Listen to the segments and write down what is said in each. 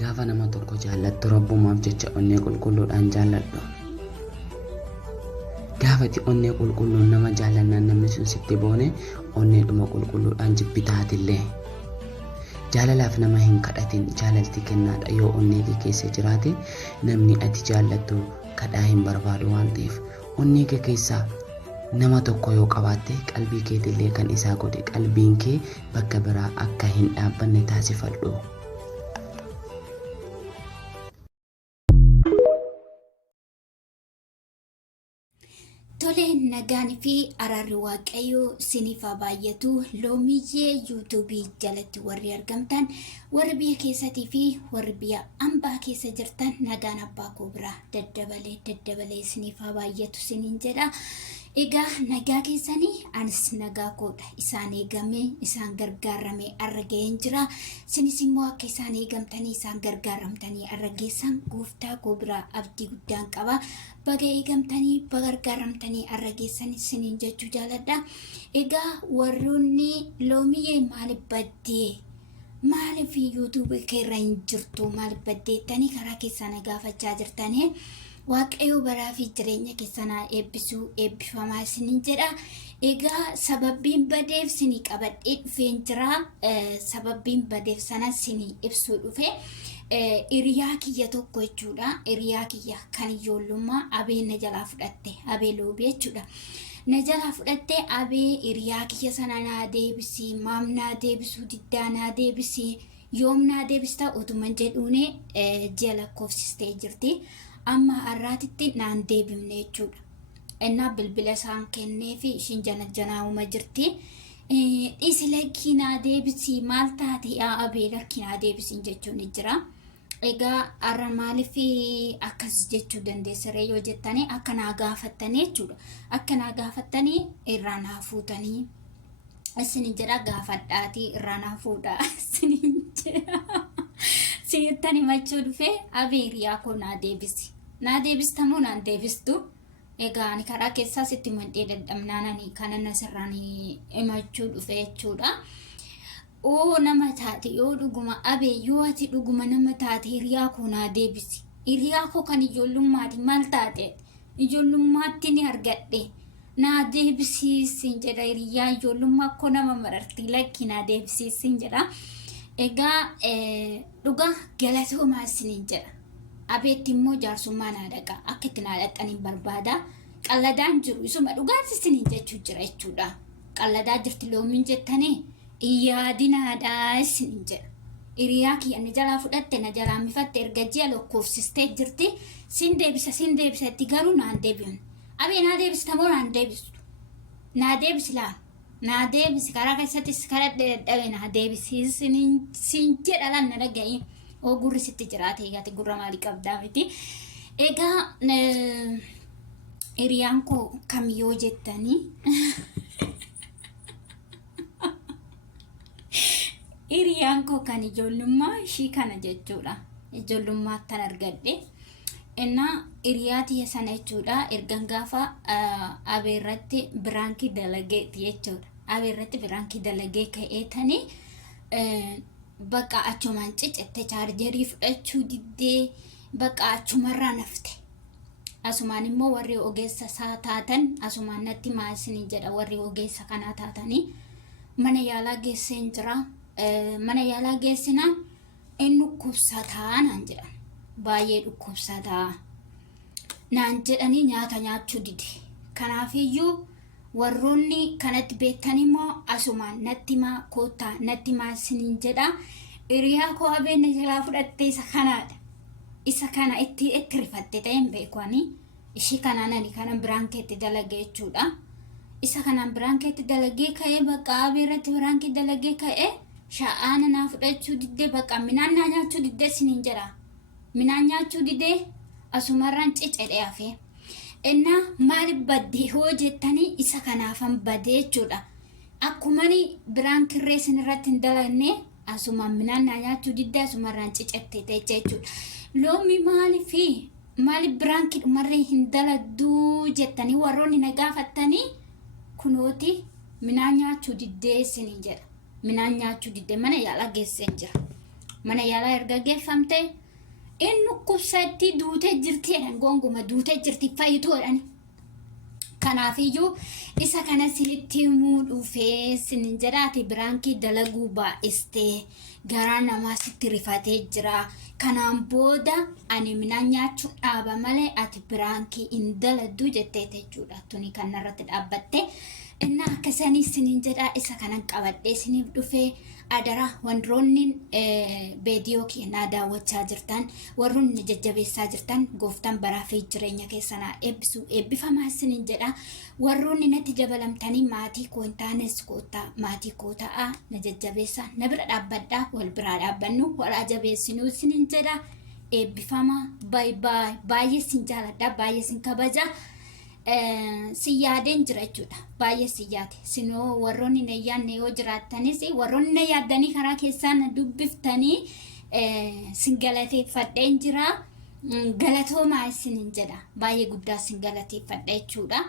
Gaafa nama tokko jaallattu rabbumaaf jecha onnee qulqulluudhaan jaalladhu. Gaafati onnee qulqulluun nama jaallannaan namni sun sitti boone onneedhuma qulqulluudhaan jibbitaatillee. Jaalalaaf nama hin kadhatin, jaalalti kennaadha. Yoo onnee kee keessa jiraate namni ati jaallattu kadhaa hin barbaadu waan ta'eef onnee kee keessaa nama tokko yoo qabaatte qalbii keetillee kan isaa godhe qalbiin kee bakka biraa akka hin dhaabbanne taasifadhu. Toleen nagaan fi araarri waaqayyoo siniif haa baay'atu. Loomiyyee yuutuubii jalatti warri argamtan warri biyya keessatii fi warri biyya ambaa keessa jirtan nagaan abbaa koo biraa daddabalee siniif haa baay'atu siniin jedha. Egaa nagaa keessanii anis nagaa koodha. Isaan eegame isaan gargaaramee arra ga'een jira. Sinis immoo akka isaan eegamtanii isaan gargaaramtanii arra geessan gooftaa koo biraa abdii guddaan qaba. Baga eegamtanii baga gargaaramtanii arra geessan siniin jechuu jaaladha. Egaa warroonni Loomiyyee maaliif baddee maaliif yuutuubii keerra hin jirtu maaliif baddeettanii karaa keessan gaafachaa jirtanii waaqayyo baraa fi jireenya keessanaa eebbisuu eebbifamaa isiniin jedha. Egaa sababbiin badeef sinii qabadhee dhufeen jira. Sababbiin badeef sana sinii ibsuu dhufe hiriyaa kiyya tokko jechuudha. Hiriyaa kiyya kan ijoollummaa abee na jalaa fudhatte abee loobii jechuudha. Na jalaa fudhatte abee hiriyaa kiyya sana naa deebisii maam naa deebisuu diddaa naa deebisii yoom naa deebista otuman jedhuune ji'a lakkoofsistee jirti. Amma har'aatitti naan deebifne jechuudha. Innaa bilbila isaan kennee fi ishiin janaa'uma jirti. Dhisi lakkii naa deebisii maal taate abee lakkii naa deebisiin jechuun jira. Egaa har'a maaliif akkas jechuu dandeessaree yoo jettanii akka naa gaafattanii jechuudha. Akka naa gaafattanii irraa naa fuutanii isiniin jedha gaafadhaatii irraa naa fuudhaa isiniin jedha. Siirtanii machuu dhufe abee hiriyaa koo naa deebisi. Naa deebistamoo naan deebistu. Egaa ani karaa keessaa sitti mandhee dadhabnaananii kana nasirraan himachuu dhufe jechuudha. Oo nama taate yoo dhuguma abee yoo ati dhuguma nama taate hiriyaa koo naa deebisi. Hiriyaa koo kan ijoollummaati maal taate? Ijoollummaatti ni argadhe. Naa deebisiisin jedha hiriyaa ijoollummaa koo nama marartii lakki naa deebisiisin jedha. Egaa dhuga galatoomaa isiniin jedha. Abeetti immoo jaarsummaa naa dhaqa akka itti naa dhaqaniin barbaada. Qalladaan jiru isuma dhugaatti isiniin jechuu jira jechuudha. Qalladaa jirti loomiin jettanii yaadinaadhaa isiniin jedha. Hiriyaa kiyya na jalaa fudhatte na jalaa mifatte erga ji'a lakkoofsistee jirti. Sin deebisa itti garuu naan deebifne. Abee naa deebistamoo naan deebistu. Naa deebisi laa. Naa deebisi karaa keessattis karaa dadhabee naa deebisi sin jedha lan na dhaga'ii. Oo gurri sitti jiraate egaati gurra maalii qabdaa miti. Egaa hiriyaan koo kam yoo jettanii hiriyaan koo kan ijoollummaa ishii kana jechuudha. Ijoollummaattan argadhe. Innaa hiriyaa tiyya sana jechuudha. Ergan gaafa abeerratti biraankii dalageeti jechuudha. Abeerratti biraankii dalagee ka'eetanii bakka achumaan cicette chaarjerii fudhachuu diddee bakka achumarraa nafte. Asumaan immoo warri ogeessa isaa taatan asumaan natti maasini jedha warri ogeessa kanaa taatanii mana yaalaa geesseen jira. Mana yaalaa geessinaa inni dhukkubsataa naan jedhan. Baay'ee dhukkubsataa naan jedhanii nyaata nyaachuu dide. Kanaafiyyuu warroonni kanatti beektan immoo asumaan natti maa koottaa natti maasiniin jedha. Hiriyaa koo abeen na jalaa fudhatte isa kanaadha. Isa kana itti rifatte ta'een beekwanii. Ishii kanaanani kanan biraankeetti dalagee jechuudha. Isa kanaan biraankeetti dalagee ka'ee bakka abeerratti biraankii dalagee ka'ee sha'aana naa fudhachuu diddee bakka minaan naa nyaachuu diddee siniin jedha. Minaan nyaachuu diddee asumarraan cicedhe hafee. Innaa maaliif baddee hoo jettanii isa kanaafan badee jechuudha. Akkumani biraankirree sinirratti hin dalagne asumaan minaan naa nyaachuu diddee asumarraan cicette jechuudha. Loomi maaliif biraankii dhumarree hin daladduu jettanii warroonni na gaafattanii kunooti minaan nyaachuu diddee siniin jedha. Minaan nyaachuu diddee mana yaalaa geesseen jira. mana yaalaa erga geeffamte inni dhukkubsatti duutee jirtiidhaan gonguma duutee jirti fayyitoodhaan. Kanaafiyyuu isa kana sinitti himuu dhufee sinin jedhaati biraankii dalaguu baa'istee garaa namaa sitti rifatee jira. Kanaan booda ani midhaan nyaachuu dhaaba malee ati biraankii hin daladdu jettee jechuudha. Tuni kanarratti dhaabbatte. Inna akkasanii sinin jedhaa isa kanan qabadhee siniif dhufee adara wanroonni beediyoo keenyaa daawwachaa jirtan warroonni jajjabeessaa jirtan gooftaan baraa fi jireenya keessanaa eebbisu eebbifamaa sinin jedha. Warroonni natti jabalamtanii maatii koo hin taanes koottaa maatii koo ta'a na jajjabeessaa na bira dhaabbadhaa wal biraa dhaabbannu walaa jabeessinuu sinin jedha. Eebbifamaa baay'ee sin jaaladha baay'ee sin kabaja. Si yaadeen jira jechuudha baay'ee si yaade sinoo warroonni na yaadne yoo jiraatanis warroonni na yaadanii karaa keessaan dubbiftanii sin galateeffadheen jira galatoomaa isinin jedha baay'ee guddaa sin galateeffadha jechuudha.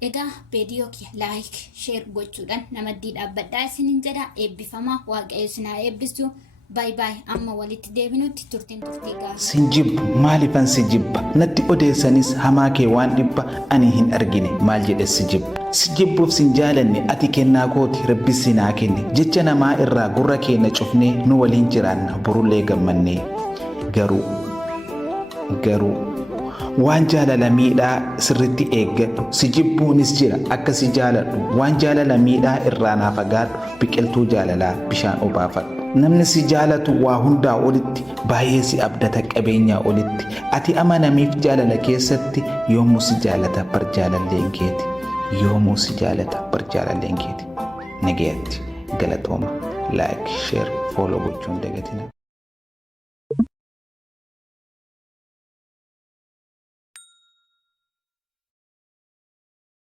Egaa viidiyoo kee laayik sheer gochuudhaan namadii dhaabbadhaa isinin jedha. Eebbifamaa waaqayyo sinaa eebbisu. Bye bye amma walitti deebinutti turtiin gaa sinjib maalifan sijibba natti odeessanis hamaa kee waan dhibba ani hin argine maal jedhe sijibbuuf sin jaalanne ati kennaa kooti rabbi sinaa kenne jecha namaa irraa gurra keenya cufnee nu waliin jiraanna burullee gammannee garuu waan jaalala miidhaa sirritti eeggadhu sijibbuunis jira akka si jaaladhu waan jaalala miidhaa irraa naa fagaadhu biqiltuu jaalalaa bishaan obaafadhu. Namni si jaalatu waa hundaa olitti baay'ee si abdata qabeenyaa olitti ati amanamiif jaalala keessatti yoomuu si jaalata bar jaalalleen keeti nagayatti galatooma laayik sheer fooloo gochuun dagatina.